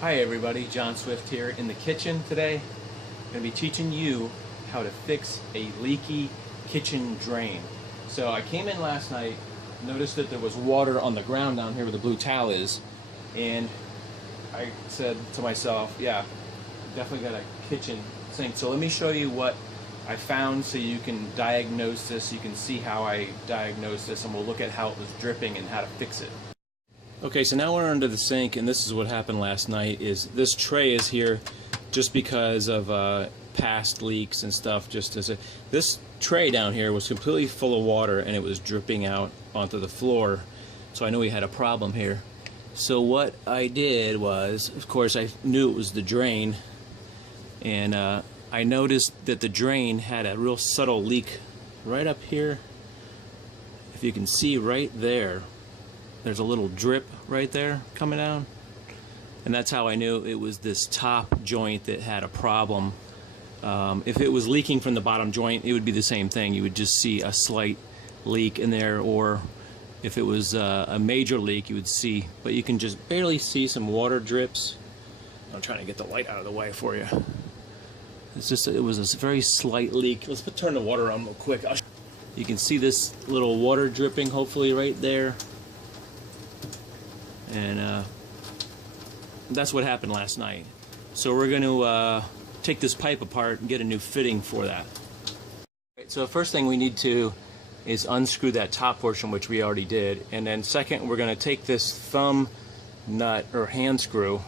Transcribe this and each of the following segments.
Hi everybody, John Swift here in the kitchen today. I'm going to be teaching you how to fix a leaky kitchen drain. So I came in last night, noticed that there was water on the ground down here where the blue towel is, and I said to myself, yeah, definitely got a kitchen sink. So let me show you what I found so you can diagnose this, you can see how I diagnosed this, and we'll look at how it was dripping and how to fix it. Okay, so now we're under the sink, and this is what happened last night. Is this tray is here just because of past leaks and stuff. This tray down here was completely full of water, and it was dripping out onto the floor. So I knew we had a problem here. So what I did was, of course, I knew it was the drain, and I noticed that the drain had a real subtle leak right up here. If you can see right there. There's a little drip right there coming down, and that's how I knew it was this top joint that had a problem. If it was leaking from the bottom joint, it would be the same thing. You would just see a slight leak in there, or if it was a major leak, you would see, but you can just barely see some water drips. I'm trying to get the light out of the way for you. It was a very slight leak. Let's turn the water on real quick. You can see this little water dripping, hopefully right there. And that's what happened last night. So we're going to take this pipe apart and get a new fitting for that. So the first thing we need to is unscrew that top portion, which we already did. And then second, we're going to take this thumb nut or hand screw,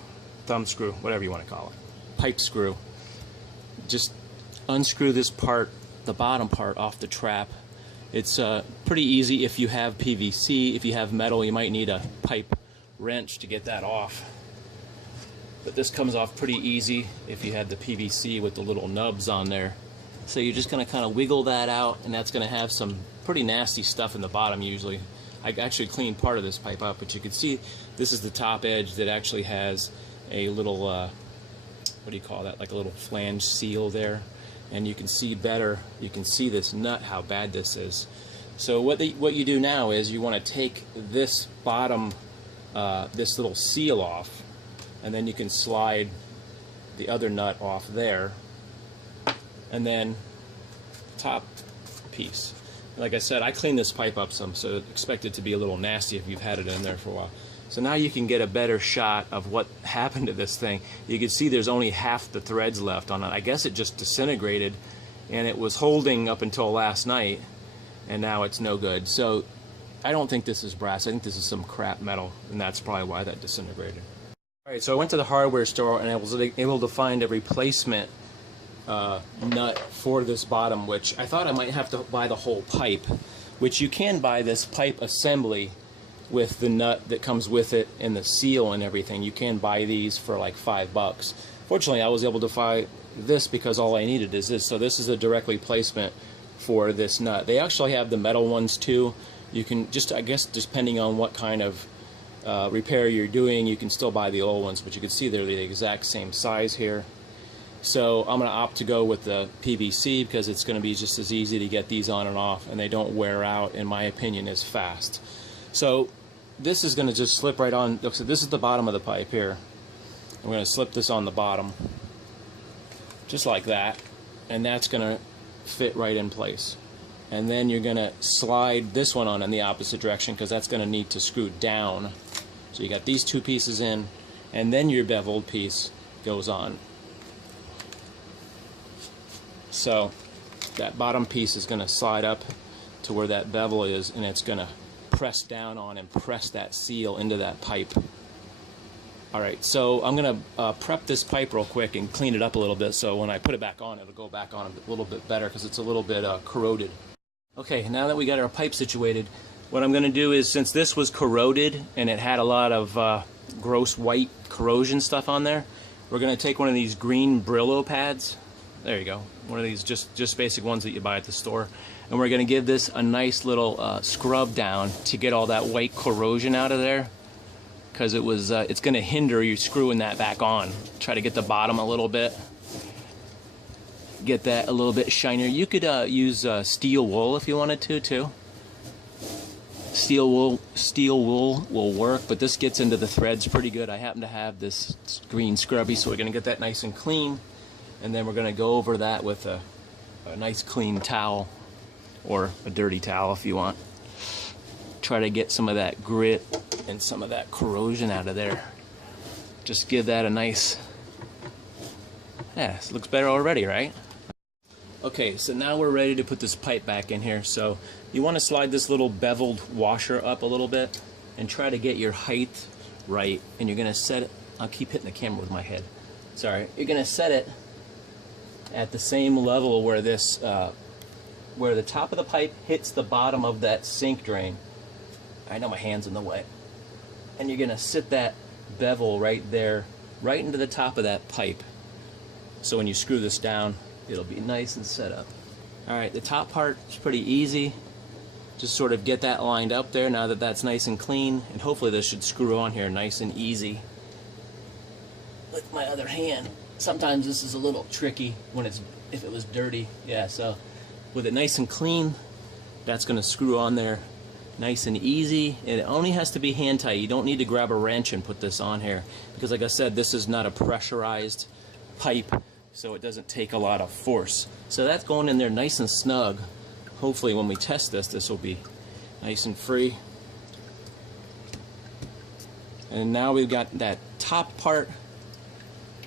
thumb screw, whatever you want to call it, pipe screw. Just unscrew this part, the bottom part, off the trap. It's pretty easy if you have PVC. If you have metal, you might need a pipe wrench to get that off, but this comes off pretty easy if you had the PVC with the little nubs on there. So you're just going to kind of wiggle that out, and that's going to have some pretty nasty stuff in the bottom usually. I actually cleaned part of this pipe up, but you can see this is the top edge that actually has a little what do you call that, like a little flange seal there, and you can see better, you can see this nut, how bad this is. So what you do now is you want to take this bottom this little seal off, and then you can slide the other nut off there, and then top piece. Like I said, I cleaned this pipe up some, so expect it to be a little nasty if you've had it in there for a while. So now you can get a better shot of what happened to this thing. You can see there's only half the threads left on it. I guess it just disintegrated, and it was holding up until last night, and now it's no good. So I don't think this is brass. I think this is some crap metal, and that's probably why that disintegrated. Alright, so I went to the hardware store, and I was able to find a replacement nut for this bottom, which I thought I might have to buy the whole pipe, which you can buy this pipe assembly with the nut that comes with it and the seal and everything. You can buy these for like $5. Fortunately, I was able to find this because all I needed is this. So this is a direct replacement for this nut. They actually have the metal ones too. You can just, I guess, depending on what kind of repair you're doing, you can still buy the old ones, but you can see they're the exact same size here. So I'm going to opt to go with the PVC because it's going to be just as easy to get these on and off, and they don't wear out, in my opinion, as fast. So this is going to just slip right on. So this is the bottom of the pipe here. I'm going to slip this on the bottom, just like that, and that's going to fit right in place. And then you're going to slide this one on in the opposite direction because that's going to need to screw down. So you got these two pieces in, and then your beveled piece goes on. So that bottom piece is going to slide up to where that bevel is, and it's going to press down on and press that seal into that pipe. Alright, so I'm going to prep this pipe real quick and clean it up a little bit, so when I put it back on, it'll go back on a little bit better because it's a little bit corroded. Okay, now that we got our pipe situated, what I'm going to do is, since this was corroded and it had a lot of gross white corrosion stuff on there, we're going to take one of these green Brillo pads. There you go. One of these just basic ones that you buy at the store. And we're going to give this a nice little scrub down to get all that white corrosion out of there, because it's going to hinder you screwing that back on. Try to get the bottom a little bit. Get that a little bit shinier. You could use steel wool if you wanted to too. Steel wool will work, but this gets into the threads pretty good. I happen to have this green scrubby, so we're going to get that nice and clean, and then we're going to go over that with a nice clean towel, or a dirty towel if you want. Try to get some of that grit and some of that corrosion out of there. Just give that a nice, yeah, it looks better already, right? Okay, so now we're ready to put this pipe back in here. So you want to slide this little beveled washer up a little bit and try to get your height right. And you're going to set it, I'll keep hitting the camera with my head. Sorry. You're going to set it at the same level where this, where the top of the pipe hits the bottom of that sink drain. I know my hand's in the way. And you're going to sit that bevel right there, right into the top of that pipe. So when you screw this down, it'll be nice and set up. Alright, the top part is pretty easy. Just sort of get that lined up there now that that's nice and clean, and hopefully this should screw on here nice and easy. With my other hand, sometimes this is a little tricky when it's, if it was dirty. Yeah, so with it nice and clean, that's going to screw on there nice and easy, and it only has to be hand tight. You don't need to grab a wrench and put this on here, because like I said, this is not a pressurized pipe, so it doesn't take a lot of force. So that's going in there nice and snug. Hopefully when we test this, this will be nice and free. And now we've got that top part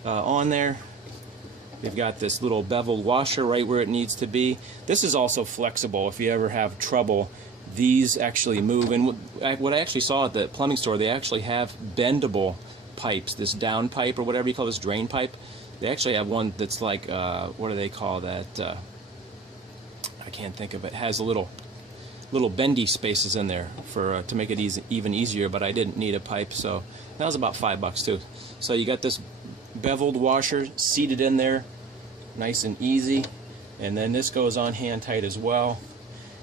on there. We've got this little beveled washer right where it needs to be. This is also flexible if you ever have trouble. These actually move, and what I actually saw at the plumbing store, they actually have bendable pipes, this down pipe or whatever you call this, drain pipe. They actually have one that's like, what do they call that? I can't think of it. It has a little bendy spaces in there for to make it even easier, but I didn't need a pipe, so that was about $5 too. So you got this beveled washer seated in there, nice and easy, and then this goes on hand tight as well.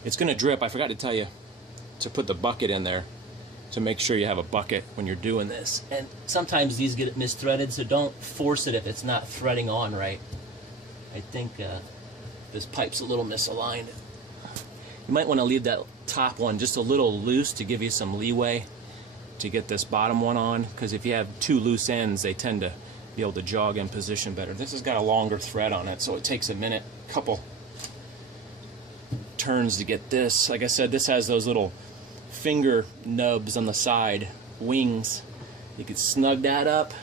It's going to drip. I forgot to tell you to put the bucket in there, to make sure you have a bucket when you're doing this. And sometimes these get misthreaded, so don't force it if it's not threading on right. I think this pipe's a little misaligned. You might want to leave that top one just a little loose to give you some leeway to get this bottom one on, because if you have two loose ends, they tend to be able to jog in position better. This has got a longer thread on it, so it takes a minute, couple turns to get this. Like I said, this has those little finger nubs on the side, wings. You could snug that up,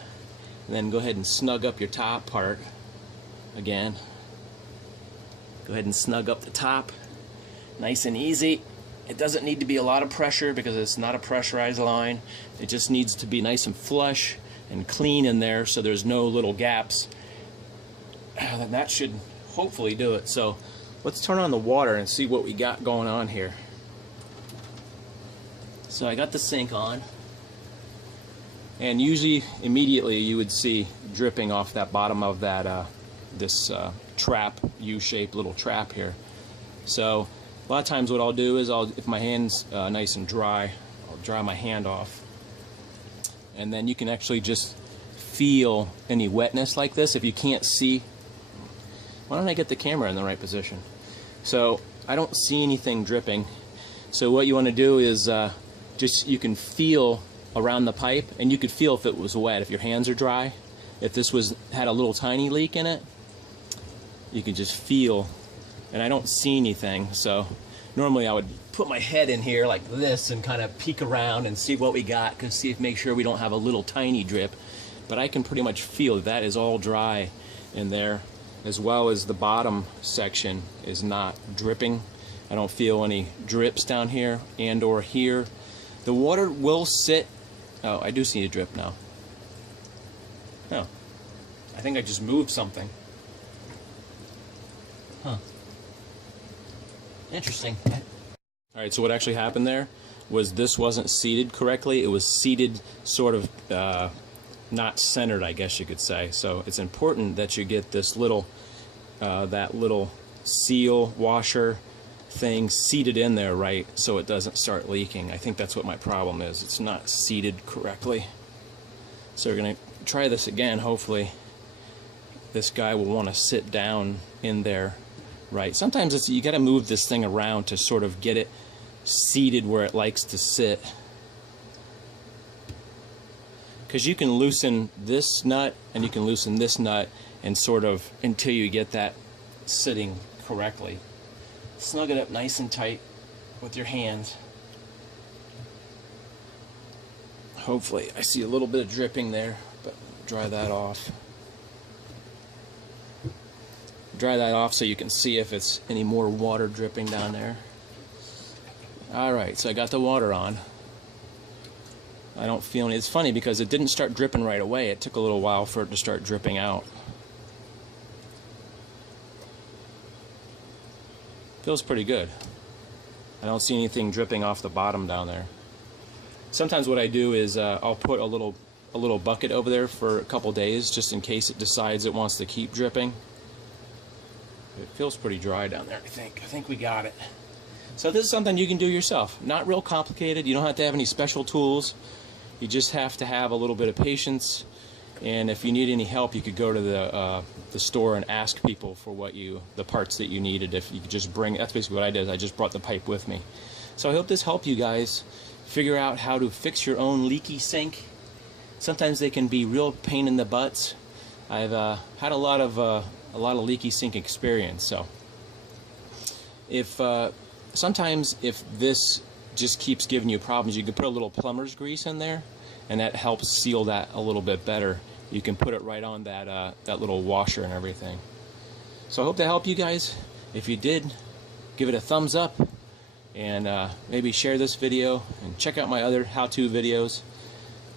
and then go ahead and snug up your top part again. Go ahead and snug up the top, nice and easy. It doesn't need to be a lot of pressure because it's not a pressurized line. It just needs to be nice and flush and clean in there, so there's no little gaps. Then that should hopefully do it. So let's turn on the water and see what we got going on here. So I got the sink on, and usually immediately you would see dripping off that bottom of that this trap, U-shaped little trap here. So a lot of times what I'll do is if my hand's nice and dry, I'll dry my hand off, and then you can actually just feel any wetness like this. If you can't see, why don't I get the camera in the right position? So I don't see anything dripping. So what you want to do is just, you can feel around the pipe, and you could feel if it was wet, if your hands are dry. If this had a little tiny leak in it, you can just feel, and I don't see anything. So normally I would put my head in here like this and kind of peek around and see what we got, make sure we don't have a little tiny drip. But I can pretty much feel that is all dry in there, as well as the bottom section is not dripping. I don't feel any drips down here and or here. The water will sit. Oh, I do see a drip now. Oh, I think I just moved something. Huh. Interesting. Alright, so what actually happened there was this wasn't seated correctly. It was seated sort of not centered, I guess you could say. So it's important that you get this little, that little seal washer thing seated in there right, so it doesn't start leaking. I think that's what my problem is. It's not seated correctly. So we're going to try this again. Hopefully this guy will want to sit down in there right. Sometimes you got to move this thing around to sort of get it seated where it likes to sit. Because you can loosen this nut and you can loosen this nut and sort of until you get that sitting correctly. Snug it up nice and tight with your hands. Hopefully, I see a little bit of dripping there, but dry that off. Dry that off so you can see if it's any more water dripping down there. Alright, so I got the water on. I don't feel any. It's funny because it didn't start dripping right away. It took a little while for it to start dripping out. Feels pretty good. I don't see anything dripping off the bottom down there. Sometimes what I do is I'll put a little bucket over there for a couple days just in case it decides it wants to keep dripping. It feels pretty dry down there, I think. I think we got it. So this is something you can do yourself. Not real complicated. You don't have to have any special tools. You just have to have a little bit of patience, and if you need any help, you could go to the store and ask people for the parts that you needed. If you could just bring, that's basically what I did. I just brought the pipe with me. So I hope this helped you guys figure out how to fix your own leaky sink. Sometimes they can be real pain in the butts. I've had a lot of leaky sink experience. So if sometimes if this just keeps giving you problems, you can put a little plumber's grease in there, and that helps seal that a little bit better. You can put it right on that little washer and everything. So I hope that helped you guys. If you did, give it a thumbs up, and maybe share this video, and check out my other how-to videos.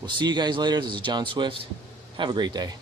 We'll see you guys later. This is John Swift. Have a great day.